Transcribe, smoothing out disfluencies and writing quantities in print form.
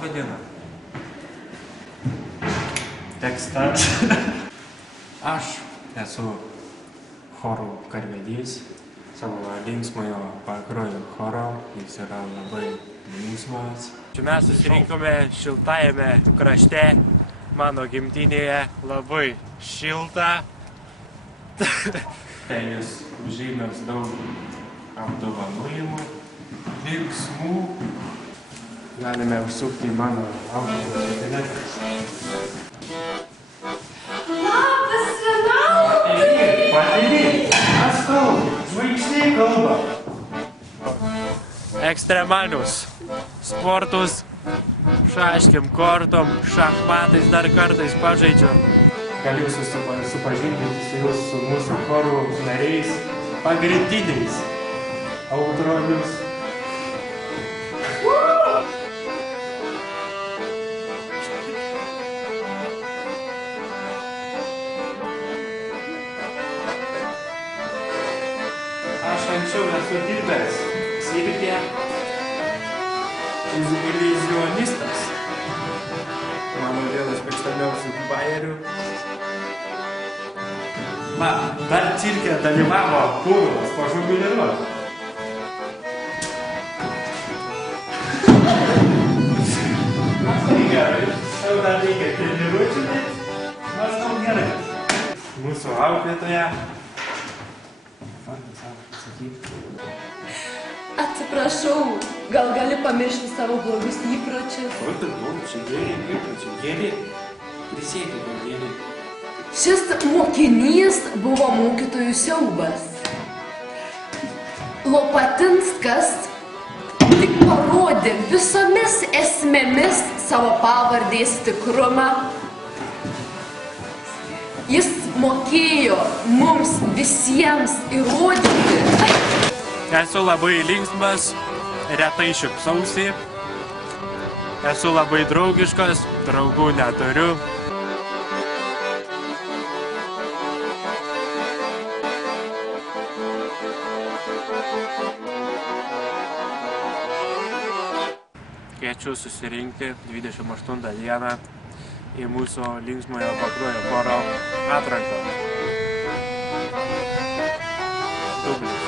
Labą dieną. Tekstas. Aš esu chorų karvedys savo linksmojo pakruojo choro. Jis yra labai linksmas. Mes susirinkome šiltajame krašte, mano gimtinėje, labai šilta. Tai jis užėmęs daug apdovanojimų, veiksmų. Galime užsukti į mano aukšto kabinetą. Labas, Renaldai! Patyryk! Aš kalbu, žvaigždė kalba. Ekstremalius sportus, šaškiam kortom, šachmatais dar kartais pažaidžiu. Galiu supažindinti su jūsų mūsų chorų nariais, pagrindiniais audronius. Aš anksčiau esu dirbęs cirke, iliuzionistas. Mano vienas mėgstamiausių bajerių. Dar cirke dalyvavo Pūvilas pažongliruot. Tai gerai, jau dar reikia treniruočių, bet maždaug gerai. Mūsų auklėtoja. Atsiprašau, gal gali pamiršti savo blogus įpročius? O tai blogus, geri įpročiai, geri. Prisėdi, gal geri. Šis mokinys buvo mokytojų siaubas. Lopatinskas tik parodė visomis esmėmis savo pavardės tikrumą. Jis mokėjo mums visiems įrodyti. Esu labai linksmas, retai šypsausi. Esu labai draugiškas, draugų neturiu. Kviečiu susirinkti 28 dieną į mūsų linksmojo Pakruojo choro atranką. Dublis.